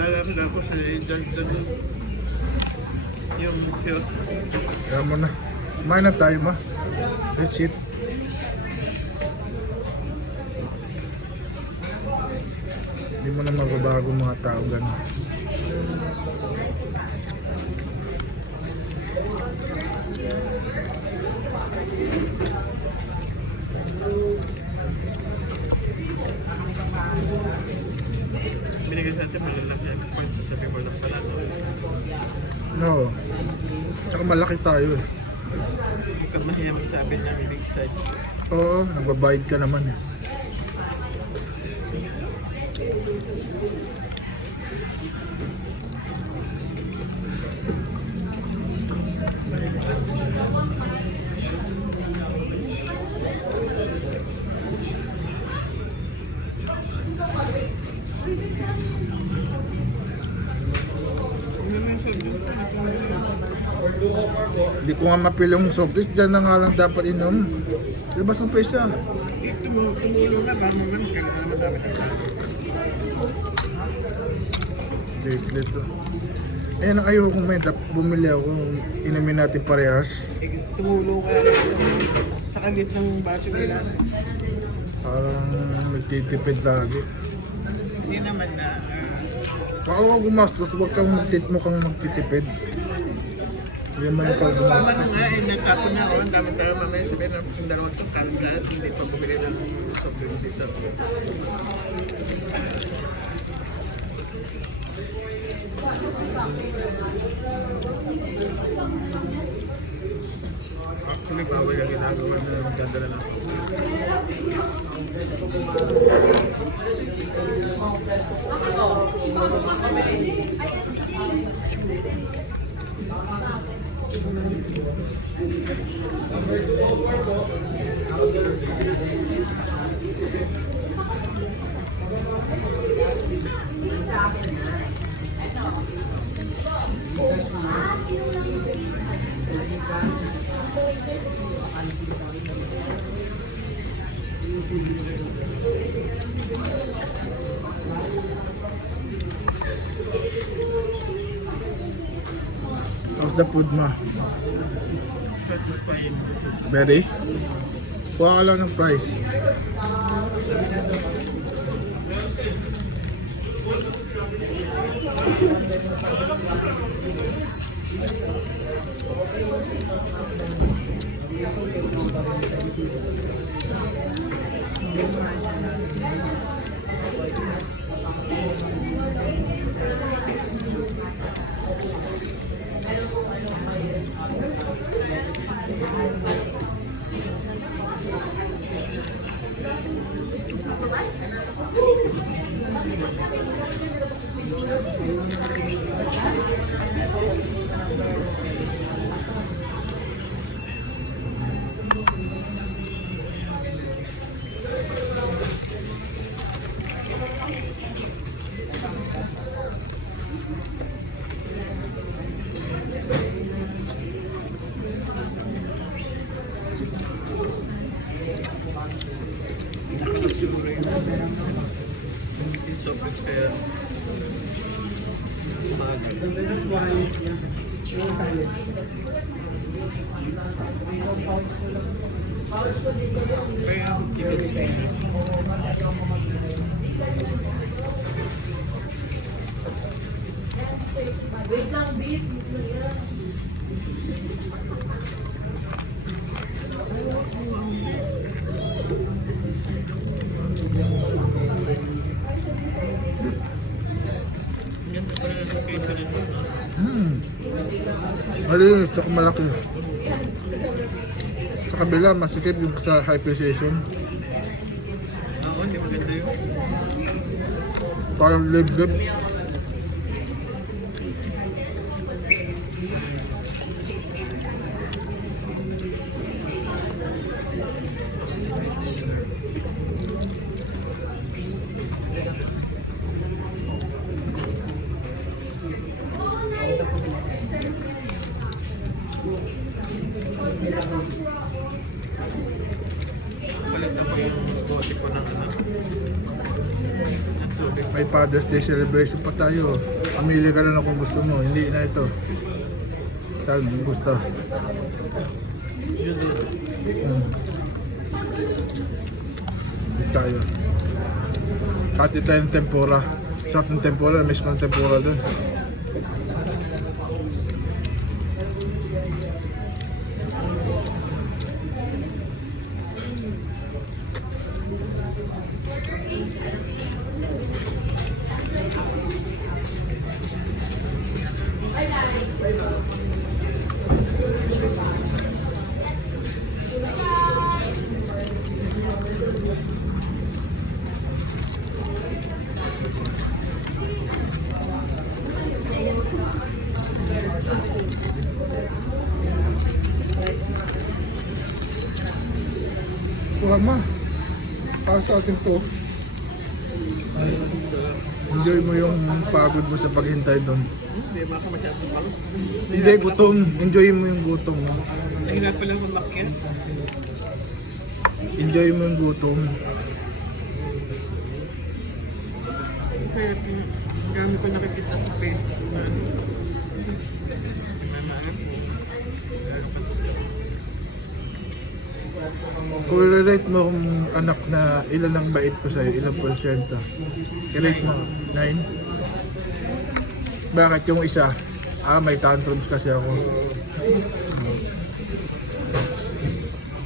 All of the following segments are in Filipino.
Nalala ko sa Johnson yung kiosk. Kaya mo na. Kumain na tayo ma. Receipt. Hindi mo na magbabago mga tao ganun. Binigay sa atin malalaki ang point sa paper ng pala. No. Tsaka malaki tayo eh. Huwag kang mahiya magsabi ng big size. Oo, nagbabayad ka naman eh. Hindi ko nga mapili yung soft drinks, dyan na nga lang dapat inom. Labas mo pa isa. Tumulong na ba mo man ka na madami. Diklit to. Ayan ang ayoko kung may bumili ako, inumin natin parehas. Tumulong ka sa kabit ng baso nila. Parang nagtitipid lagi. Hindi naman na Baka huwag gumastos, huwag kang magtitipid. Yan mo yung tama gumastos. na nga eh, nagkapon na ako. Ang dami tayo mamaya sabihin ng yung dalawang itong kalat. Hindi pa bumili ng sobrang dito. Actually, bawal yung ginagawa na ganda na lang. How's the food ma? Very? Kuha ka lang ng price. Siguro yung sobrang kaya Wait lang, beat. Malinis, tsaka malaki. Sa kabila, masikip yung sa high precision. ako, hindi maganda yun. Parang lib-lib. Palit ako yung bote ko ng anak. Ang tubig. May Father's Day celebration pa tayo. Pamili ka na lang kung gusto mo. Hindi na ito. Saan mo gusto? Hindi tayo. Kati tayo ng tempura. Sarap ng tempura. Miss ko ng tempura doon. Kuha ma. Para sa atin to. Ay, enjoy mo yung pagod mo sa paghintay doon. Hindi, baka masyadong palo. Hindi, gutom. Enjoy mo yung gutom mo. Nahirap pa lang umakyat. Enjoy mo yung gutom. Kaya ang dami ko nakikita sa Facebook na ano. Nanaan ko. Kung i-rate mo kung anak na ilan ang bait ko sa'yo, ilang porsyento? I-rate mo, 9? Bakit yung isa? May tantrums kasi ako.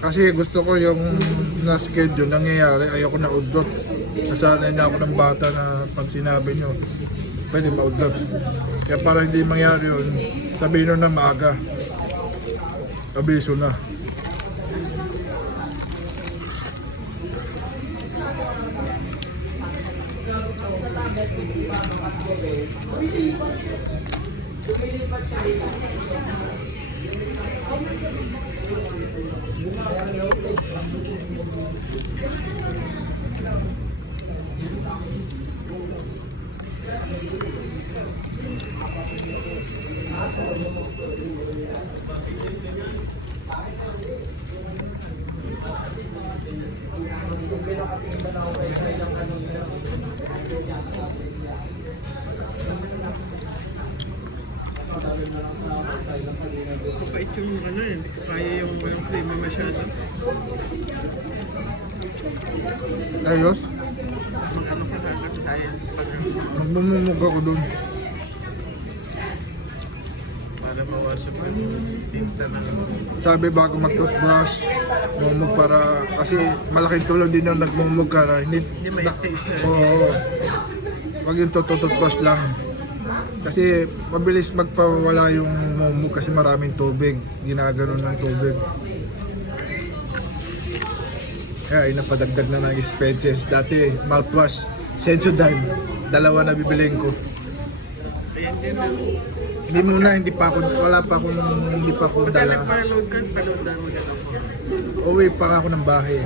Kasi gusto ko yung na-schedule, nangyayari, ayoko na udot. Nasanay na ako ng bata na pag sinabi nyo, pwede maudot. Kaya para hindi mangyari yun, sabihin nyo na maaga. Abiso na. Kapait yung ano eh, hindi ko kaya yung walang creamy masyado. Ayos? Mag ano ka kakataya. Magmumug ako dun. Para mawasan pa yung tinta ng Sabi bago mag-toothbrush, mumug para, kasi malaking tulong din yung nagmumug ka na hindi may taste na. Oo. Wag yung toothbrush lang. Kasi mabilis magpawala yung mumug kasi maraming tubig, ginaganon ng tubig. Kaya inapadagdag na ng expenses. Dati mouthwash, Sensodyne, 2 na bibiling ko. Ayan din na. Hindi muna, hindi pa ako dala. Pagka nagpa-load na mo lang ako. Uwi pa ako ng bahay.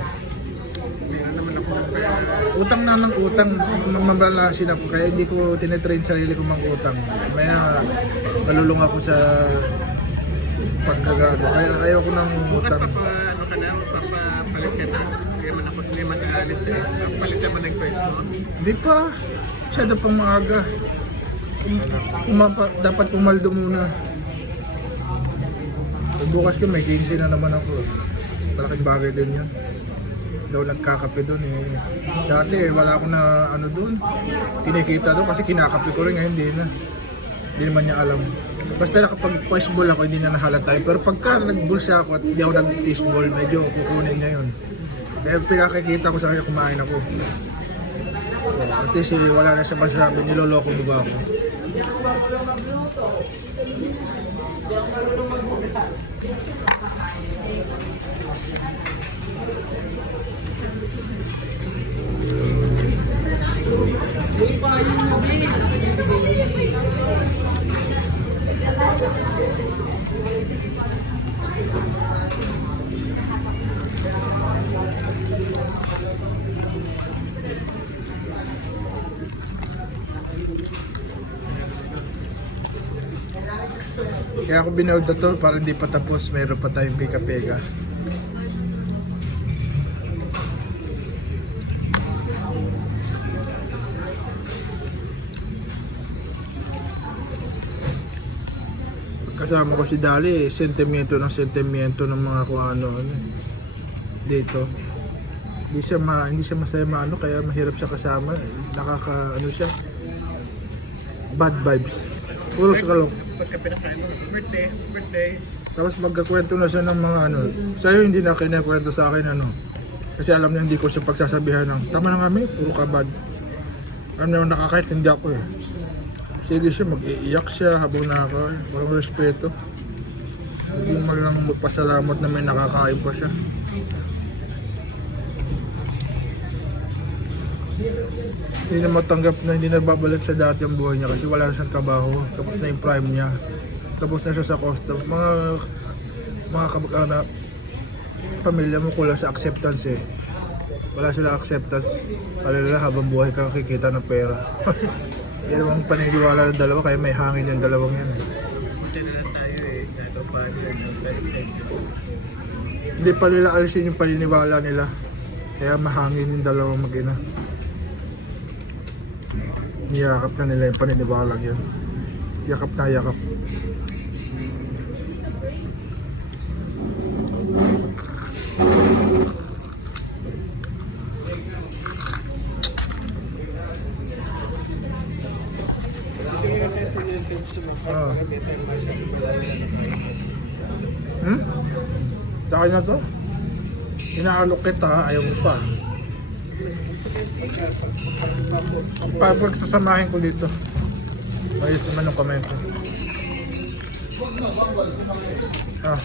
Meron naman ako ng pera. Utang na ng utang, mamalasin ako. Kaya hindi ko tinetrain sarili ko mang utang. Maya malulung ako sa pagkagano. Kaya ayaw ko ng Bukas utang. ano ka na, papapalit ka na. Hindi man aalis eh. Papalit naman ng pwesto. Hindi pa. Masyado pang maaga. Dapat pumaldo muna. Bukas ko may 15 na naman ako. Malaking bagay din yun. Daw nagkakape doon eh. Dati wala akong na ano doon. Kinikita doon kasi kinakape ko rin ngayon, hindi na. Hindi naman niya alam. Basta nakapag-fishball ako, hindi na nahalata. Pero pagka nagbulsa ako at hindi ako nag-fishball, medyo kukunin niya yun. Kaya pinakikita ko sa kanya kumain ako. At least wala na siya masasabi, niloloko mo ba ako? Kaya ako binold na to para hindi pa tapos, meron pa tayong pika-peka. Kasama ko si Dali, sentimiento ng mga kung ano. Dito. Hindi siya masaya maano, kaya mahirap siya kasama. Siya. Bad vibes. Puro sa kalong. Pagka pinakain mo, birthday. Tapos magkakwento na siya ng mga ano. Sa'yo hindi na kinakwento sa akin ano. Kasi alam niya hindi ko siya pagsasabihan ng tama na kami, puro kabad. Alam niya nakakait, hindi ako eh. Sige siya, mag-iiyak siya habang nakakain. Walang respeto. Hindi mo lang magpasalamat na may nakakain pa siya. Hindi na matanggap na hindi na babalik sa dati ang buhay niya kasi wala na siyang trabaho. Tapos na yung prime niya. Tapos na siya sa custom. Mga kamag-anak, pamilya mo kulang sa acceptance eh. Wala sila acceptance. Palala habang buhay kang kikita ng pera. Hindi naman paniniwala ng dalawa kaya may hangin yung dalawang yan eh. Buti na lang tayo eh. Nato pa Hindi pa nila alisin yung paniniwala nila. Kaya mahangin yung dalawang mag-ina. Niyakap na nila yung paniniwala yan. Yakap na yakap. Ah. Dahil na to? Inaalok kita, ayaw mo pa. Pag sasamahin ko dito. Ayos naman yung komento. Ah.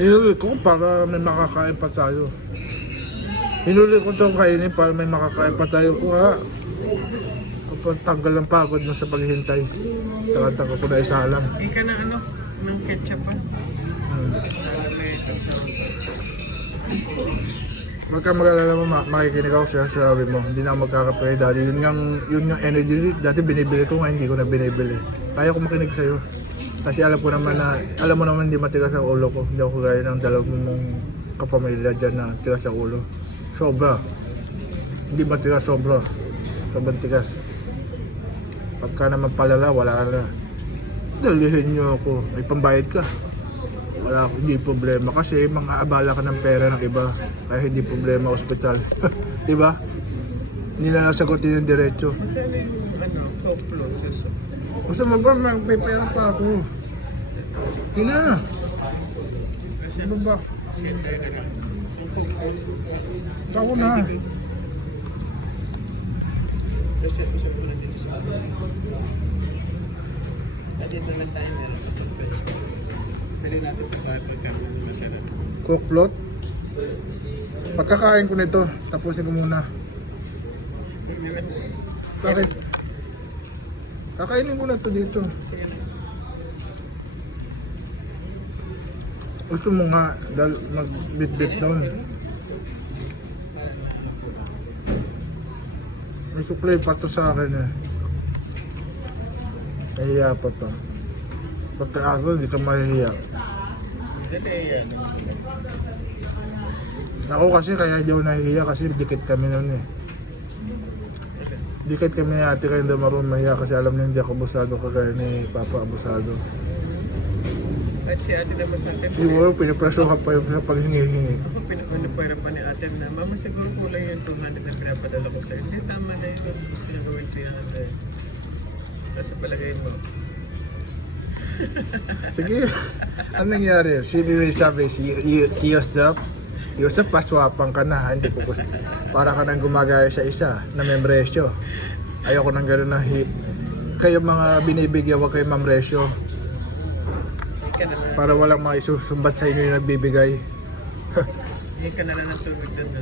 Hinuli ko para may makakain pa tayo. Hinuli ko itong kainin para may makakain pa tayo. Kuha. Tanggal ang pagod mo sa paghihintay. Taga-taga ko na isalam. Hindi ka na ano, ng ketchup pa. Huwag ka mag-alala mo, makikinig ako sa sabi mo. Hindi na ako magkakape dati. Yun yung energy. Dati binibili ko, ngayon hindi ko na binibili. Kaya ko makinig sa'yo. Kasi alam mo naman hindi matigas ang ulo ko. Hindi ako gaya ng dalawang mong kapamilya dyan na tigas ang ulo. Sobra. Hindi matigas, sobra. Sobrang tigas. Pagka naman palala, wala na. Dalihin nyo ako. May pambayad ka. Wala ako, hindi problema. Kasi mga abala ka ng pera ng iba. Kaya hindi problema ospital. Diba? Hindi na nasagutin yung diretso. Basta may pera pa ako. Hindi na. Ano ba? Ako na. Dito lang tayo meron sa pagpapit. Pili natin sa pagpapit. Cook float. Pagkakain ko nito, tapusin ko muna. Bakit? Kakainin ko na to dito. Gusto mo nga mag-bit-bit down. May supply pa to sa akin eh. Nahiya pa to. Pagka ako, hindi ka mahihiya. Ako kasi kaya hindi ako nahihiya kasi dikit kami nun eh. Dikit kami ni ate kayo hindi marunong mahiya kasi alam niya hindi ako abusado kagaya ni Papa abusado. At si ate naman sa atin. Siguro pinapresuhan pa yung paghingi-hingi. Ako pinapira pa ni ate na, mama siguro kulang yung 200 na pinapadala ko sa'yo. Hindi, tama na yun. Gusto niya gawin 300. Kasi palagay mo. Sige, ano nangyari? Sino yung sabi? Si Yosef? Yosef, paswapang ka na. Hindi ko gusto. Para ka nang gumagaya sa isa na membresyo. Ayoko nang gano'n na kayo mga binibigyan, huwag kayo mamresyo. Para walang mga isusumbat sa inyo yung nagbibigay. Hindi ka na lang nasunod doon na.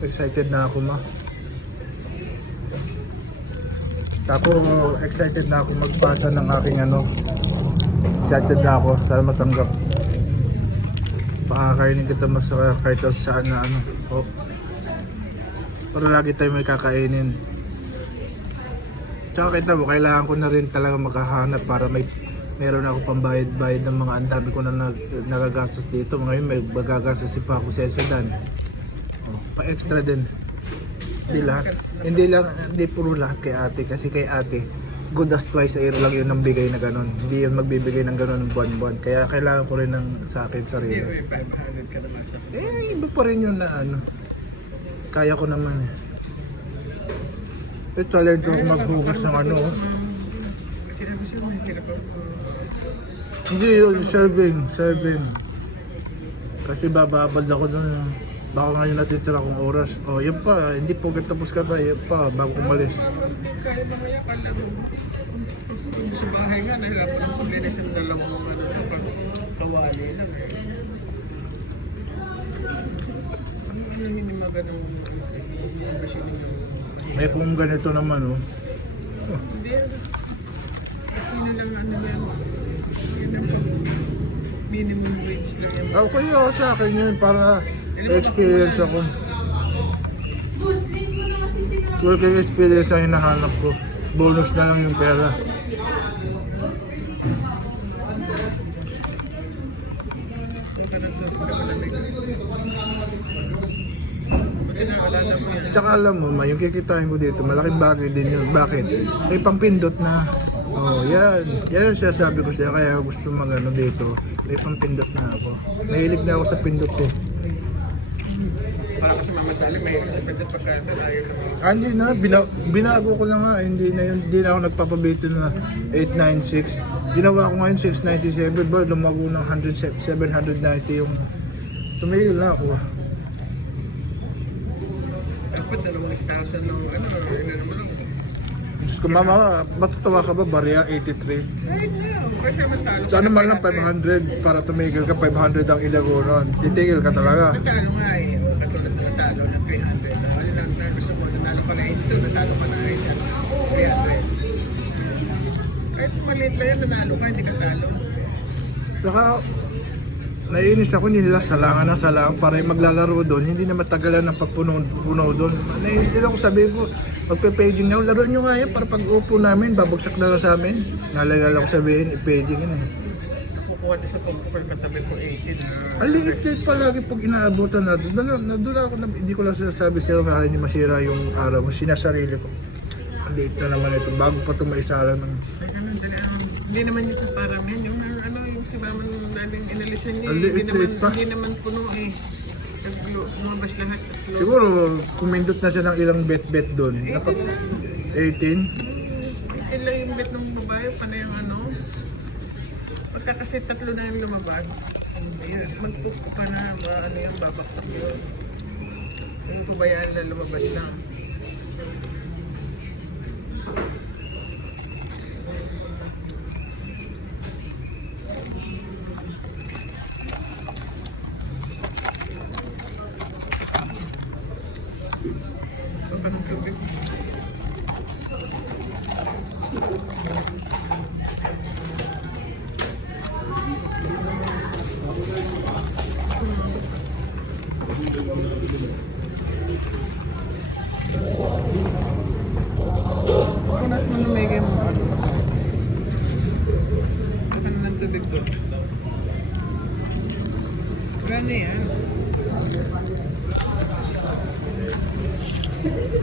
Excited na ako ma. Ako excited na ako magpasa ng aking ano. Excited na ako sana matanggap. Pakakainin kita mas kahit saan na ano. Oh. Para lagi tayo may kakainin. Tsaka kita mo, kailangan ko na rin talaga makahanap para meron ako pambayad-bayad ng mga ang dami ko na nagagastos dito. Ngayon may magagastos pa ako sa Sudan. Oh, pa-extra din. Hindi lahat. Hindi puro lahat kay ate. Kasi kay ate, good as twice a year lang yun ang bigay na ganun. Hindi yun magbibigay ng ganun ng buwan-buwan. Kaya kailangan ko rin ng sa akin Hindi, sarili. may 500 ka naman sa... Iba pa rin yun na ano. Kaya ko naman eh. Talent ko mag-focus ng ano. Kasi sabi siya, may hirap ako. Hindi yun, serving. Kasi bababad ako doon. Baka ngayon natitira kong oras. Oh, yun pa, hindi po tapos ka pa, yun pa, bago kumalis. Kaya mamaya ka lang. Sa bahay nga, nahirapan ako maglinis ng dalawang ano, kapag kawali lang eh. Ano naninimaga ng machine yung... Eh kung ganito naman oh. Hindi. Kasi lang ano yan. Yun ang minimum wage lang yan. Okay ako sa akin yun para experience ako. Working experience ang hinahanap ko. Bonus na lang yung pera. Kung ka nandun, ka malamig. Buti na, alala mo yan. Tsaka alam mo, yung kikitain ko dito, malaking bagay din yun. Bakit? May pampindot na. Oh, yan. Yan ang sinasabi ko siya, kaya gusto magano dito. May pampindot na ako. Mahilig na ako sa pindot eh. Para kasi mamadali, may kasi pwede pagkakalayo naman. Hindi na, binago ko na nga. Hindi na ako nagpapabito na 896. Ginawa ko ngayon 697 ba? Lumago ng 790 yung... Tumigil na ako. Dapat dalawang nagtatan ng ano naman ako. Diyos ko mama, matutuwa ka ba? Barya 83. Ay, no. Kasi matalo. Sana man lang 500 para tumigil ka, 500 ang ilago ron. Titigil ka talaga. Matalo nga eh. Katulad na matalo ng 300. Ano lang na gusto mo, nanalo ka na 82, natalo ka na 300. Kahit maliit lang yan, nanalo ka, hindi ka talo. Saka, naiinis ako, hindi nila salangan ng salangan para yung maglalaro doon, hindi na matagalan ng pagpuno doon. Naiinis din ako, sabihin ko, magpe-paging na, laruan nyo nga yan para pag upo namin, babagsak na lang sa amin. Nalala ko sabihin, i-paging yun eh. Kukuha din sa pagkupal katabi ko 18 na. Ang liit din palagi pag inaabutan na doon. Doon ako, hindi ko lang sinasabi sa'yo para hindi masira yung araw mo, sinasarili ko. Ang liit na naman ito, bago pa ito maisara ng... Ay, ganun, hindi naman yung sa paramen, yung ano, yung kibaman namin inalisan niya, Ang liit pa. hindi naman puno eh. Lumabas lahat. Tatlo. Siguro, kumindot na siya ng ilang bet-bet doon. Dapat 18? Ilan lang yung bet ng babae, panay yung ano. Pagka kasi tatlo na yung lumabas, magtuto pa na, ano yung babaksak yun. Yung tubayaan na lumabas na. So, anong tubig? Punas mo na may game mo. Ano ng tubig doon? Wala na yan.